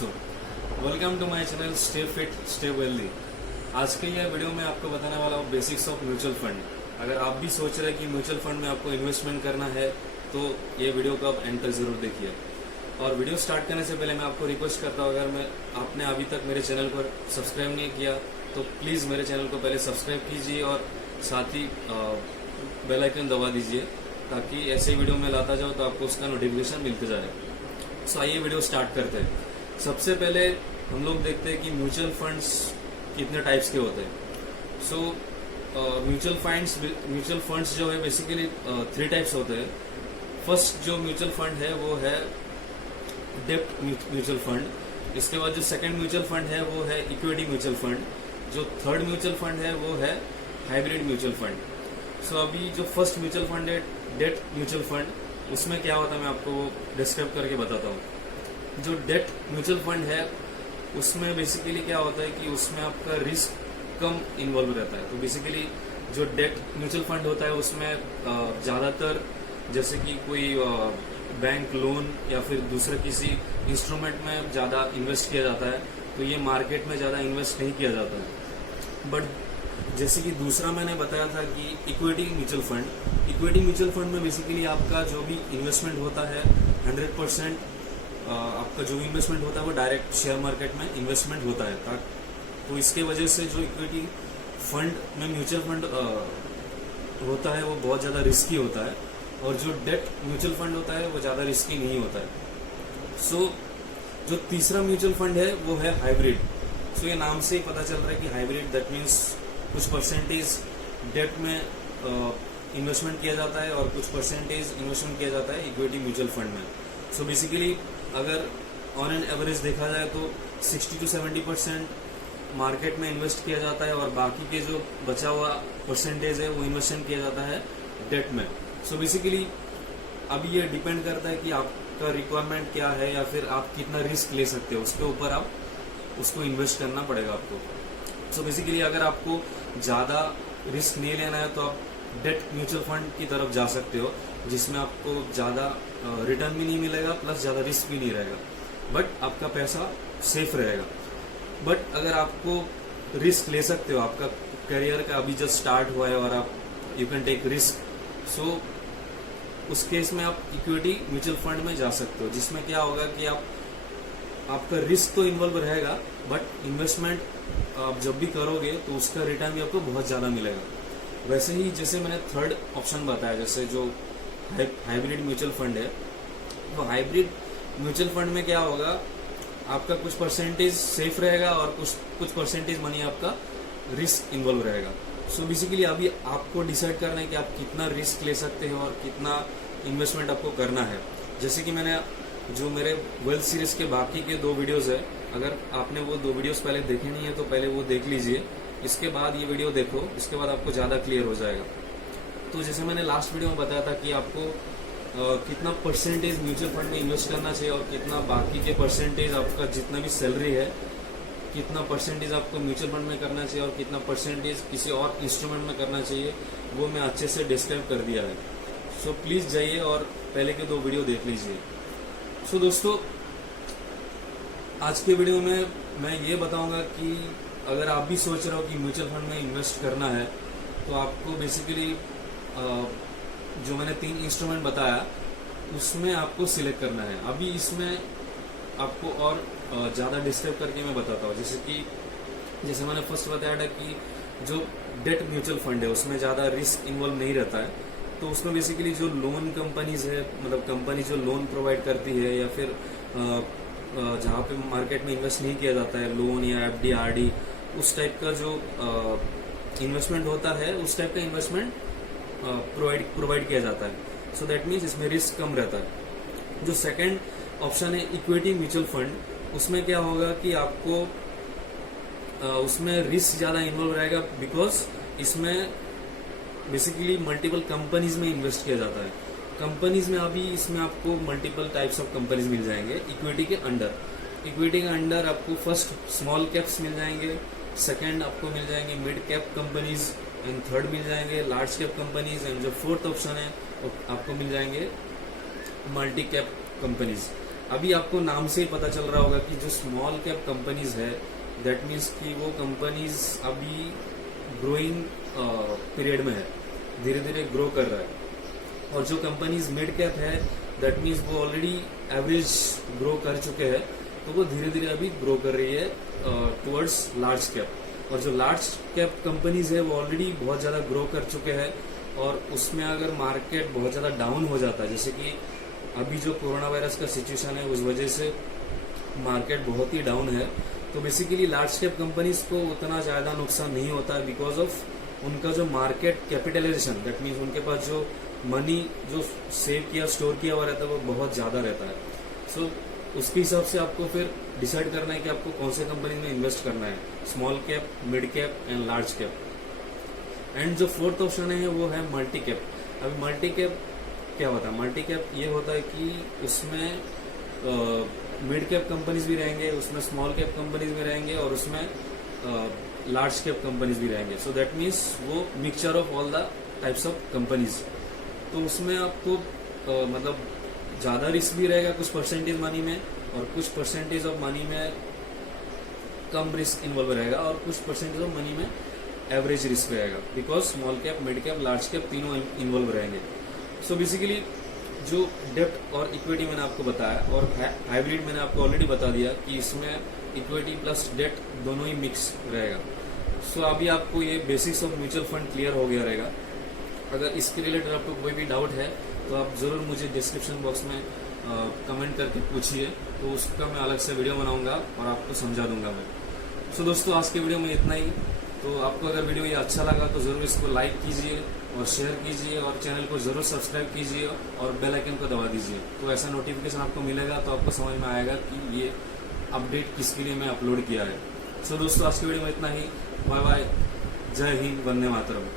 दोस्तों, welcome to my channel stay fit stay wealthy. आज के यह वीडियो में आपको बताने वाला हूँ बेसिक्स ऑफ म्यूचुअल फंड। अगर आप भी सोच रहे हैं कि म्यूचुअल फंड में आपको इन्वेस्टमेंट करना है तो ये वीडियो को आप एंड तक जरूर देखिए। और वीडियो स्टार्ट करने से पहले मैं आपको रिक्वेस्ट करता हूँ, अगर आपने अभी तक मेरे चैनल को सब्सक्राइब नहीं किया तो प्लीज़ मेरे चैनल को पहले सब्सक्राइब कीजिए और साथ ही बेल आइकन दबा दीजिए ताकि ऐसे वीडियो में लाता जाओ तो आपको उसका नोटिफिकेशन मिलते जाए। सो आइए वीडियो स्टार्ट करते हैं। सबसे पहले हम लोग देखते हैं कि म्यूचुअल फंड्स कितने टाइप्स के होते हैं। सो म्यूचुअल फंड्स जो है बेसिकली 3 टाइप्स होते हैं। फर्स्ट जो म्यूचुअल फंड है वो है डेब्ट म्यूचुअल फंड। इसके बाद जो सेकंड म्यूचुअल फंड है वो है इक्विटी म्यूचुअल फंड। जो थर्ड म्यूचुअल फंड है वो है हाइब्रिड म्यूचुअल फंड। सो अभी जो फर्स्ट म्यूचुअल फंड है डेब्ट म्यूचुअल फंड, उसमें क्या होता है मैं आपको डिस्क्राइब करके बताता हूँ। जो डेब्ट म्यूचुअल फंड है उसमें बेसिकली क्या होता है कि उसमें आपका रिस्क कम इन्वॉल्व रहता है। तो बेसिकली जो डेब्ट म्यूचुअल फंड होता है उसमें ज़्यादातर जैसे कि कोई बैंक लोन या फिर दूसरे किसी इंस्ट्रूमेंट में ज़्यादा इन्वेस्ट किया जाता है, तो ये मार्केट में ज़्यादा इन्वेस्ट नहीं किया जाता है। बट जैसे कि दूसरा मैंने बताया था कि इक्विटी म्यूचुअल फंड में बेसिकली आपका जो भी इन्वेस्टमेंट होता है 100% आपका जो इन्वेस्टमेंट होता है वो डायरेक्ट शेयर मार्केट में इन्वेस्टमेंट होता है। तो इसके वजह से जो इक्विटी फंड में म्यूचुअल फंड होता है वो बहुत ज़्यादा रिस्की होता है, और जो डेब्ट म्यूचुअल फंड होता है वो ज़्यादा रिस्की नहीं होता है। सो जो तीसरा म्यूचुअल फंड है वो है हाइब्रिड। सो ये नाम से ही पता चल रहा है कि हाइब्रिड, दैट मीन्स कुछ परसेंटेज डेब्ट में इन्वेस्टमेंट किया जाता है और कुछ परसेंटेज इन्वेस्टमेंट किया जाता है इक्विटी म्यूचुअल फंड में। सो बेसिकली अगर ऑन एन एवरेज देखा जाए तो 60 to 70% मार्केट में इन्वेस्ट किया जाता है और बाकी के जो बचा हुआ परसेंटेज है वो इन्वेस्टमेंट किया जाता है डेब्ट में। सो बेसिकली अभी ये डिपेंड करता है कि आपका रिक्वायरमेंट क्या है या फिर आप कितना रिस्क ले सकते हो, उसके ऊपर आप उसको इन्वेस्ट करना पड़ेगा आपको। सो बेसिकली अगर आपको ज़्यादा रिस्क नहीं लेना है तो आप डेब्ट म्यूचुअल फंड की तरफ जा सकते हो, जिसमें आपको ज़्यादा रिटर्न भी नहीं मिलेगा प्लस ज़्यादा रिस्क भी नहीं रहेगा, बट आपका पैसा सेफ रहेगा। बट अगर आपको रिस्क ले सकते हो, आपका करियर का अभी जस्ट स्टार्ट हुआ है और आप यू कैन टेक रिस्क, सो उस केस में आप इक्विटी म्यूचुअल फंड में जा सकते हो, जिसमें क्या होगा कि आपका रिस्क तो इन्वॉल्व रहेगा बट इन्वेस्टमेंट आप जब भी करोगे तो उसका रिटर्न भी आपको बहुत ज़्यादा मिलेगा। वैसे ही जैसे मैंने थर्ड ऑप्शन बताया, जैसे जो हाइब्रिड म्यूचुअल फंड है, तो हाइब्रिड म्यूचुअल फंड में क्या होगा, आपका कुछ परसेंटेज सेफ रहेगा और कुछ परसेंटेज मनी आपका रिस्क इन्वॉल्व रहेगा। सो बेसिकली अभी आपको डिसाइड करना है कि आप कितना रिस्क ले सकते हो और कितना इन्वेस्टमेंट आपको करना है। जैसे कि मैंने जो मेरे वेल्थ सीरीज के बाकी के 2 वीडियोस है, अगर आपने वो 2 वीडियोस पहले देखे नहीं है तो पहले वो देख लीजिए, इसके बाद ये वीडियो देखो, इसके बाद आपको ज़्यादा क्लियर हो जाएगा। तो जैसे मैंने लास्ट वीडियो में बताया था कि आपको कितना परसेंटेज म्यूचुअल फंड में इन्वेस्ट करना चाहिए और कितना बाकी के परसेंटेज आपका जितना भी सैलरी है कितना परसेंटेज आपको म्यूचुअल फंड में करना चाहिए और कितना परसेंटेज किसी और इंस्ट्रूमेंट में करना चाहिए, वो मैं अच्छे से डिस्क्राइब कर दिया है। सो प्लीज़ जाइए और पहले के 2 वीडियो देख लीजिए। सो दोस्तों, आज के वीडियो में मैं ये बताऊंगा कि अगर आप भी सोच रहे हो कि म्यूचुअल फंड में इन्वेस्ट करना है तो आपको बेसिकली जो मैंने 3 इंस्ट्रूमेंट बताया उसमें आपको सिलेक्ट करना है। अभी इसमें आपको और ज़्यादा डिस्क्राइब करके मैं बताता हूँ। जैसे मैंने फर्स्ट बताया था कि जो डेब्ट म्यूचुअल फंड है उसमें ज़्यादा रिस्क इन्वॉल्व नहीं रहता है, तो उसमें बेसिकली जो लोन कंपनीज है, मतलब कंपनी जो लोन प्रोवाइड करती है या फिर जहाँ पे मार्केट में इन्वेस्ट नहीं किया जाता है, लोन या FD RD, उस टाइप का जो इन्वेस्टमेंट होता है उस टाइप का इन्वेस्टमेंट प्रोवाइड किया जाता है। सो दैट मीन्स इसमें रिस्क कम रहता है। जो सेकंड ऑप्शन है इक्विटी म्यूचुअल फंड, उसमें क्या होगा कि आपको उसमें रिस्क ज़्यादा इन्वॉल्व रहेगा, बिकॉज इसमें बेसिकली मल्टीपल कंपनीज में इन्वेस्ट किया जाता है। कंपनीज में अभी इसमें आपको मल्टीपल टाइप्स ऑफ कंपनीज मिल जाएंगे इक्विटी के अंडर आपको फर्स्ट स्मॉल कैप्स मिल जाएंगे, सेकंड आपको मिल जाएंगे mid cap companies, and third मिल जाएंगे लार्ज कैप कंपनीज, एंड जो फोर्थ ऑप्शन है वो आपको मिल जाएंगे मल्टी कैप कंपनीज। अभी आपको नाम से ही पता चल रहा होगा कि जो स्मॉल कैप कंपनीज है, दैट मीन्स कि वो कंपनीज अभी ग्रोइंग पीरियड में है, धीरे धीरे ग्रो कर रहा है। और जो कंपनीज मिड कैप है, दैट मीन्स वो ऑलरेडी एवरेज ग्रो कर चुके हैं, तो वो धीरे धीरे अभी ग्रो कर रही है टुवर्ड्स लार्ज कैप। और जो लार्ज कैप कंपनीज है वो ऑलरेडी बहुत ज्यादा ग्रो कर चुके हैं, और उसमें अगर मार्केट बहुत ज्यादा डाउन हो जाता है, जैसे कि अभी जो कोरोना वायरस का सिचुएशन है उस वजह से मार्केट बहुत ही डाउन है, तो बेसिकली लार्ज कैप कंपनीज को उतना ज्यादा नुकसान नहीं होता है, बिकॉज ऑफ उनका जो मार्केट कैपिटलाइजेशन, दैट मीन्स उनके पास जो मनी जो सेव किया, स्टोर किया हुआ रहता है, वो बहुत ज्यादा रहता है। सो उसके हिसाब से आपको फिर डिसाइड करना है कि आपको कौन से कंपनी में इन्वेस्ट करना है, small cap, mid cap and large cap. And जो फोर्थ ऑप्शन है वो है मल्टी कैप। अभी मल्टी कैप क्या होता है? मल्टी कैप ये होता है कि उसमें मिड कैप कंपनीज भी रहेंगे, उसमें स्मॉल कैप कंपनीज भी रहेंगे, और उसमें लार्ज कैप कंपनीज भी रहेंगे। सो दैट मीन्स वो mixture of all the types of companies. तो उसमें आपको मतलब ज्यादा रिस्क भी रहेगा कुछ परसेंटेज मनी में, और कुछ परसेंटेज ऑफ मनी में कम रिस्क इन्वॉल्व रहेगा, और कुछ परसेंटेज ऑफ मनी में एवरेज रिस्क रहेगा, because small cap, mid cap, large cap तीनों इन्वॉल्व रहेंगे। सो बेसिकली जो डेब्ट और इक्विटी मैंने आपको बताया, और हाइब्रिड मैंने आपको ऑलरेडी बता दिया कि इसमें इक्विटी प्लस डेट दोनों ही मिक्स रहेगा। सो अभी आपको ये basics of mutual fund clear हो गया रहेगा। अगर इसके रिलेटेड आपको कोई भी डाउट है तो आप जरूर मुझे डिस्क्रिप्शन बॉक्स में कमेंट करके पूछिए, तो उसका मैं अलग से वीडियो बनाऊंगा और आपको समझा दूंगा मैं। सो दोस्तों, आज के वीडियो में इतना ही। तो आपको अगर वीडियो ये अच्छा लगा तो जरूर इसको लाइक कीजिए और शेयर कीजिए, और चैनल को जरूर सब्सक्राइब कीजिए और बेल आइकन को दबा दीजिए, तो ऐसा नोटिफिकेशन आपको मिलेगा, तो आपको समझ में आएगा कि ये अपडेट किसके लिए मैं अपलोड किया है। सो दोस्तों, आज के वीडियो में इतना ही। बाय बाय, जय हिंद, वंदे मातरम।